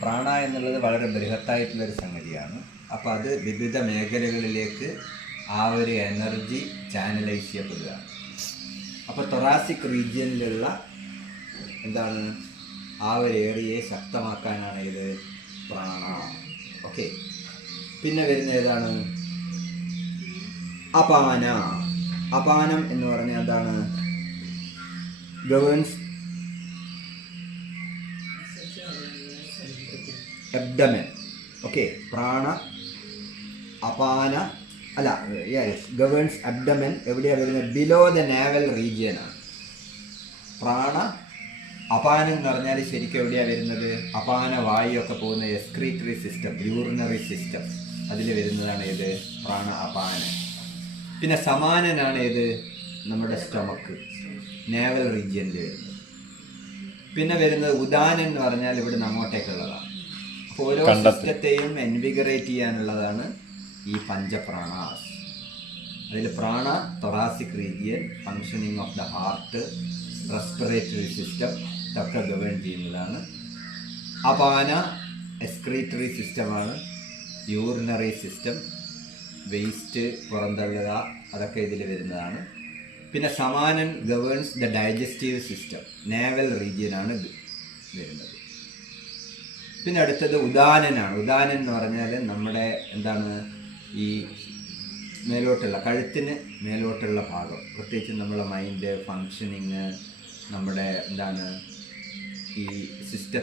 പ്രാണ എന്നുള്ളത് വളരെ ബൃഹത്തായിട്ടുള്ളൊരു സംഗതിയാണ്. അപ്പോൾ അത് വിവിധ മേഖലകളിലേക്ക് ആ ഒരു എനർജി ചാനലൈസ് ചെയ്യപ്പെടുകയാണ്. അപ്പോൾ തൊറാസിക് റീജിയനിലുള്ള എന്താണ് ആ ഒരു ഏരിയയെ ശക്തമാക്കാനാണ് ഇത് പ്രാണ. ഓക്കെ, പിന്നെ വരുന്ന ഏതാണ്? അപാന. അപാനം എന്ന് പറഞ്ഞാൽ എന്താണ്? ഗവേൺസ് അബ്ഡമൻ. ഓക്കെ, പ്രാണ അപാന അല്ല, ഗവേൺസ് അബ്ഡമൻ. എവിടെയാണ് വരുന്നത്? ബിലോ ദ നാവൽ റീജിയൻ ആണ് പ്രാണ. അപാനം എന്ന് പറഞ്ഞാൽ ശരിക്കും എവിടെയാണ് വരുന്നത്? അപാന വായുവൊക്കെ പോകുന്ന എക്സ്ക്രീറ്ററി സിസ്റ്റം, യൂറിനറി സിസ്റ്റം, അതിൽ വരുന്നതാണ് ഏത്? പ്രാണ അപാന. പിന്നെ സമാനനാണ് ഏത്? നമ്മുടെ സ്റ്റൊമക്ക്, നാവൽ റീജിയനിൽ വരുന്നത്. പിന്നെ വരുന്നത് ഉദാനൻ എന്ന് പറഞ്ഞാൽ ഇവിടുന്ന് അങ്ങോട്ടേക്കുള്ളതാണ്. അപ്പോൾ ഓരോ സിസ്റ്റത്തെയും എൻവിഗറേറ്റ് ചെയ്യാനുള്ളതാണ് ഈ പഞ്ചപ്രാണാസ്. അതിൽ prana thoracic region, functioning of the heart, respiratory system ഇതൊക്കെ ഗവേൺ ചെയ്യുന്നതാണ്. അപാന എക്സ്ക്രീറ്ററി സിസ്റ്റമാണ്, യൂറിനറി സിസ്റ്റം, വേസ്റ്റ് പുറന്തള്ളുക, അതൊക്കെ ഇതിൽ വരുന്നതാണ്. പിന്നെ സമാനൻ governs the digestive system, navel റീജിയനാണ് വരുന്നത്. പിന്നെ അടുത്തത് ഉദാനനാണ്. ഉദാനൻ എന്ന് പറഞ്ഞാൽ നമ്മുടെ എന്താണ് ഈ മേലോട്ടുള്ള കഴുത്തിന് മേലോട്ടുള്ള ഭാഗം, പ്രത്യേകിച്ച് നമ്മളെ മൈൻഡ് ഫങ്ഷനിങ്, നമ്മുടെ എന്താണ് ഈ സിസ്റ്റം